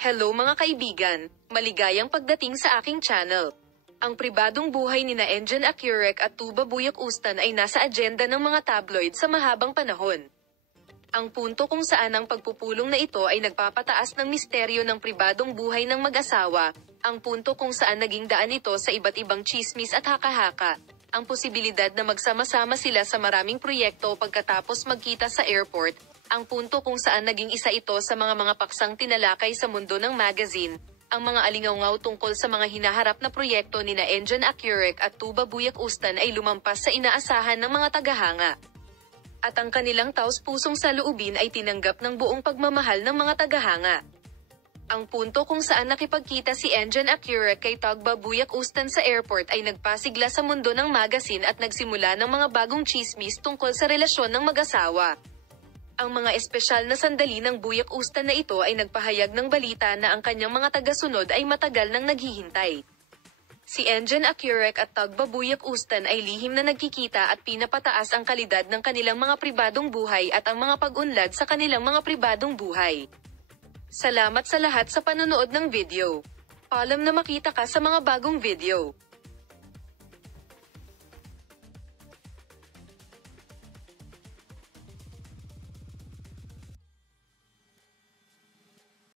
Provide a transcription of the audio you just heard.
Hello mga kaibigan, maligayang pagdating sa aking channel. Ang pribadong buhay ni Engin Akyurek at Tuba Buyok Ustan ay nasa agenda ng mga tabloid sa mahabang panahon. Ang punto kung saan ang pagpupulong na ito ay nagpapataas ng misteryo ng pribadong buhay ng mag-asawa, ang punto kung saan naging daan ito sa iba't ibang tsismis at haka-haka, ang posibilidad na magsama-sama sila sa maraming proyekto pagkatapos magkita sa airport, ang punto kung saan naging isa ito sa mga paksang tinalakay sa mundo ng magazine, ang mga alingaw-ngaw tungkol sa mga hinaharap na proyekto ni Engin Akyurek at Tuba Buyok Ustan ay lumampas sa inaasahan ng mga tagahanga. At ang kanilang taos-pusong saloobin ay tinanggap ng buong pagmamahal ng mga tagahanga. Ang punto kung saan nakipagkita si Engin Akyurek kay Tuba Buyok Ustan sa airport ay nagpasigla sa mundo ng magazine at nagsimula ng mga bagong chismis tungkol sa relasyon ng mag-asawa. Ang mga espesyal na sandali ng Buyok Ustan na ito ay nagpahayag ng balita na ang kanyang mga tagasunod ay matagal nang naghihintay. Si Engin Akyurek at Tuba Buyok Ustan ay lihim na nagkikita at pinapataas ang kalidad ng kanilang mga pribadong buhay at ang mga pag-unlad sa kanilang mga pribadong buhay. Salamat sa lahat sa panonood ng video. Paalam na makita ka sa mga bagong video.